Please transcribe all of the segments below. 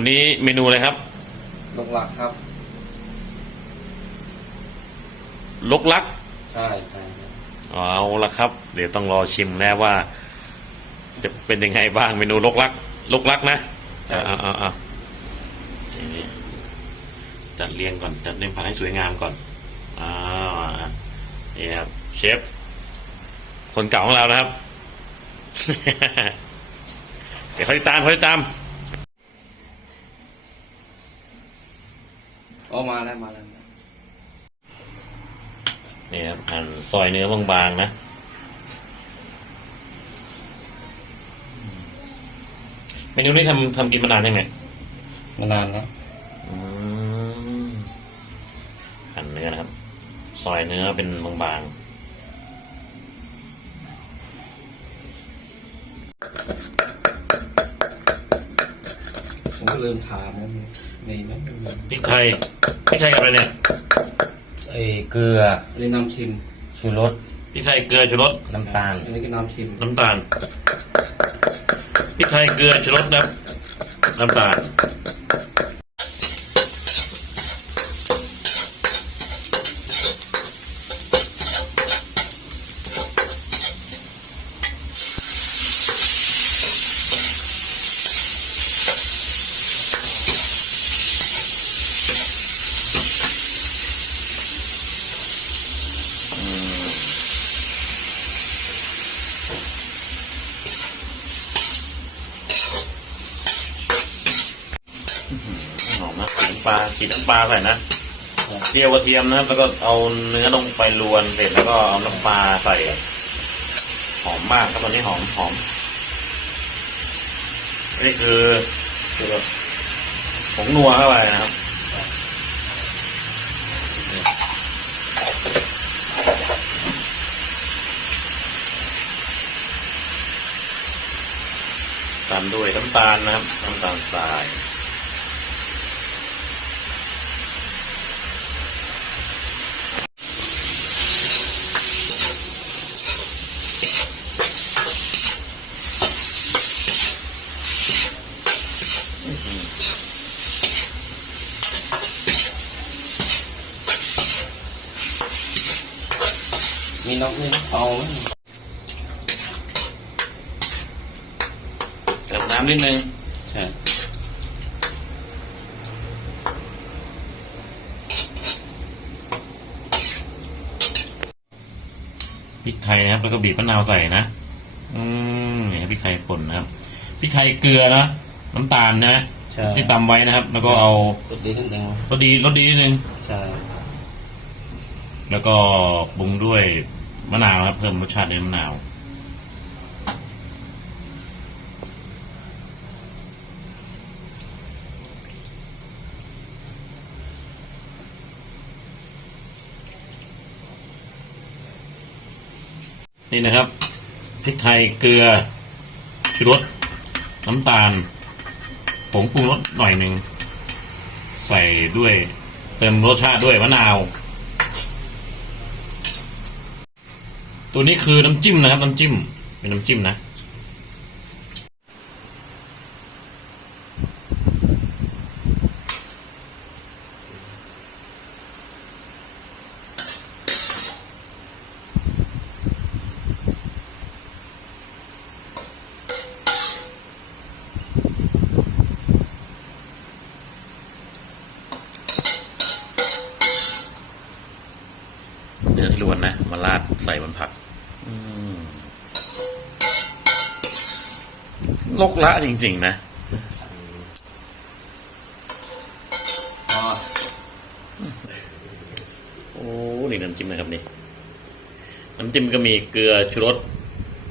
วันนี้เมนูอะไรครับ ลงหลักครับ ลกลัก ใช่ใช่ครับเอาละครับ เดี๋ยวต้องรอชิมแล้วว่า จะเป็นยังไงบ้างเมนูลกลัก ลกลักนะอ่าอ่าอ่าอ่านี่จัดเรียงก่อนจัดเรียงผัดให้สวยงามก่อนอ่านี่ครับเชฟ คนเก่าของเรานะครับ เดี๋ยวเขาติดตามเขาติดตาม ออกมาแล้วมาแล้วนี่ครับหั่นซอยเนื้อบางๆนะ เมนูนี้ทำทำกินมานานยังไงมานานแล้วอืมหั่นเนื้อนะครับ ซอยเนื้อเป็นบางผ มก็ลืมถามว่ามีไหมๆพริกไทยพริกไทยกับอะไรเนี่ยเอ้ยเกลืออันนี้น้ำชิมชูรสพริกไทยเกลือชูรสน้ำตาลอันนี้ก็น้ำชิมน้ำตาลพริกไทยเกลือชูรสนะครับน้ำตาล หอมนะขีน้ำปลาขีดน้ำปลาใส่นะเปรี้ยวกระเทียมนะครับแล้วก็เอาเนื้อลงไปรวนเสร็จแล้วก็เอาน้ำปลาใส่ หอมมากครับตอนนี้หอมหอมนี่คือคือแบบผงนัวเข้าไปนะครับตามด้วยน้ำตาลนะครับน้ำตาลทราย มีน้ำนี่เอาไหมเติมน้ำนิดนึงใช่พริกไทยนะครับ แล้วก็บีบมะนาวใส่นะ อืมนี่ครับพริกไทยป่นนะครับพริกไทยเกลือนะ น้ำตาลนะใช่ที่ตำไว้นะครับ แล้วก็เอารสดีนิดนึงรสดีรสดีนิดนึงใช่ แล้วก็ปรุงด้วยมะนาวครับเพิ่มรสชาติในมะนาว นี่นะครับพริกไทยเกลือชูรสน้ำตาลผงปรุงรสหน่อยหนึ่ง ใส่ด้วยเติมรสชาติด้วยมะนาว ตัวนี้คือน้ำจิ้มนะครับ น้ำจิ้มเป็นน้ำจิ้มนะ เนื้อล้วนนะ มาราดใส่บนผักอืมลกละจริง ๆ นะอ๋อโอ้นี่น้ำจิ้มนะครับนี่น้ำจิ้มก็มีเกลือชูรส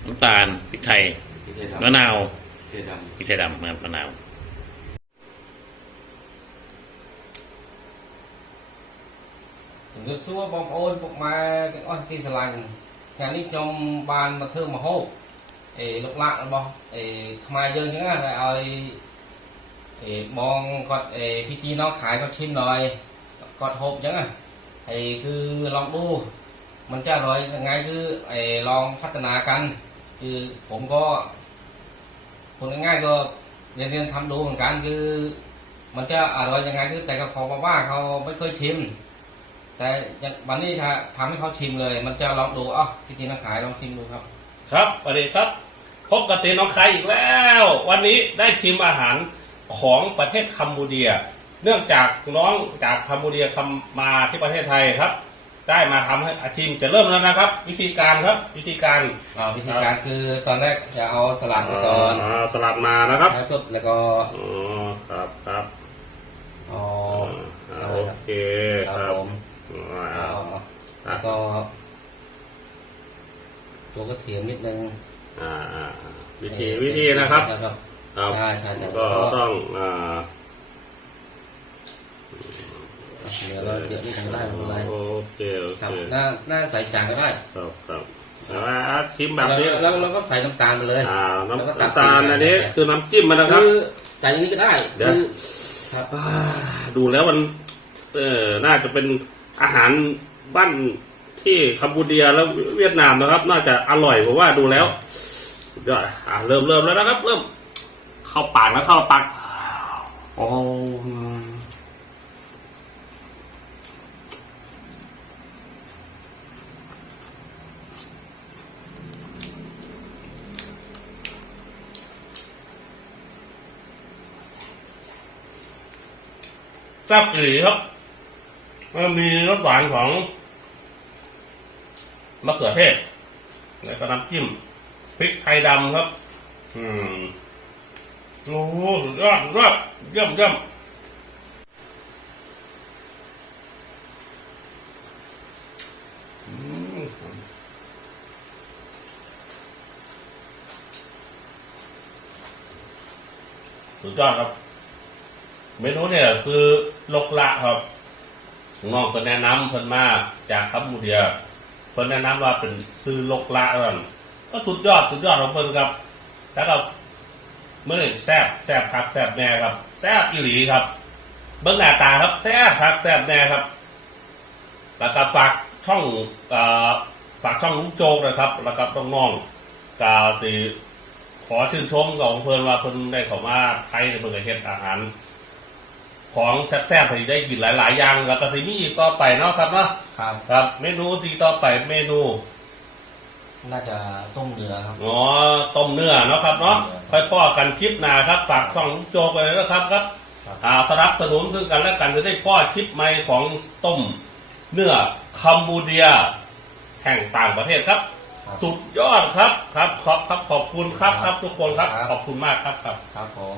น้ำตาลพริกไทยพี่เจดมะนาวำเจดพริกไทยดำนะครับมะนาว ำผมจะสู้ว่าบองโอนพวกมาจากออสตีสลันงานนี้ខ្ញុំបានមកធ្វើម្ហូបអេលោកឡាក់របស់អេខ្មែរយើងចឹងណាតែឲ្យអេបងគាត់អេពីទីនោះខายគាត់ឈិមដល់គាត់ហូបចឹងណាហើយគឺលองดูมันจะอร่อยยังไงคือไอ้ลองพัฒนากัน คือผมก็คนง่ายๆก็เรียนเรียนทำดูเหมือนกันคือ มันจะอร่อยยังไงคือแต่กับเขาบอกว่าเขาไม่เคยชิม แต่ยังวันนี้ถ้าทำให้เขาชิมเลย มันจะลองดูอะพี่ทีนักขายลองชิมดูครับ ครับสวัสดีครับ พบกับตีน้องคายอีกแล้ว วันนี้ได้ชิมอาหารของประเทศคัมบูเดีย เนื่องจากน้องจากคัมบูเดียคำมาที่ประเทศไทยครับ ได้มาทำให้อาชิมจะเริ่มแล้วนะครับ วิธีการครับวิธีการอ่าวิธีการคือตอนแรกจะเอาสลัดมาก่อนอ่าสลัดมานะครับแล้วปุ๊บแล้วก็อ๋อครับครับเอาอ่าเอาโอเคคครัรับบผมอ่าเอา แล้วก็ตัวกระเทียมนิดนึงอ่าอ่าวิธีวิธีนะครับครับครับใช่ใช่ใช่ก็ต้องอ่าเดี๋ยวเราเดี๋ยวนี่ทำได้ไม่เป็นไรโอเคโอครัเคบหน้าหน้าใส่จานก็ได้ครับครับแต่ว่าชิมแบบแล้วนี้แล้วเราก็ใส่น้ำตาลไปเลยอ่าแล้วก็น้ำตัดน้ำตาลสีอันนี้ไปคือน้ำจิ้มมันนะครับคือใส่อย่างนี้ก็ได้เดี๋ยวคือครับอ่าดูแล้วมัน เออน่าจะเป็น อาหารบ้านที่คัมพูเดียแล้วเวียดนามนะครับ น่าจะอร่อยผมว่าดูแล้วสุดยอดอ่าเริ่มเริ่มแล้วนะครับ เริ่ม เข้าปากแล้วเข้าปากโอ้แซ่บอีหลีครับ มันมีรสหวานของมะเขือเทศแล้วก็น้ำจิ้มพริกไทยดำครับ อืมโอ้โหสุดยอดสุดยอดเยี่ยมเยี่ยมอืมสุดยอดครับ เมนูเนี่ยคือลกละครับ น้องเพิ่นแนะนำเพิ่นมาจากคัมพูเดียเพิ่นแนะนำว่าเป็นซื้อลกละนั่นก็สุดยอดสุดยอดของเพิ่นครับแล้วก็เมื่อหนึ่งแซบแซบครับแซบแน่ครับแซบอีหลีครับ เบิ้งหน้าตาครับแซบครับแซบแน่ครับ แล้วก็ฝากช่องเอ่อฝากช่องลุงโจกนะครับ แล้วก็ต้องน้องกาสิขอชื่นชมของเพิ่นว่าเพิ่นได้เข้ามาไทยในเมืองเฮ็ดอาหาร ของแซ่บๆให้ได้กินหลายๆอย่าง แล้วก็สิมีอีกต่อไปเนาะครับเนาะครับ ครับ เมนูที่ต่อไปเมนูน่าจะต้มเนื้อครับ อ๋อต้มเนื้อเนาะครับเนาะครับค่อยป้อกันคลิปหน้าครับฝากช่องลุงโจกไปเลยนะครับครับครับอ่าสนับสนุนซึ่งกันและกันจะได้ป้อคลิปใหม่ของต้มเนื้อคัมบูเดีย แห่งต่างประเทศครับครับสุดยอดครับครับขอบครับขอบคุณครับคครัรับบทุกคนครับครับ ขอบคุณมากครับครับครับผม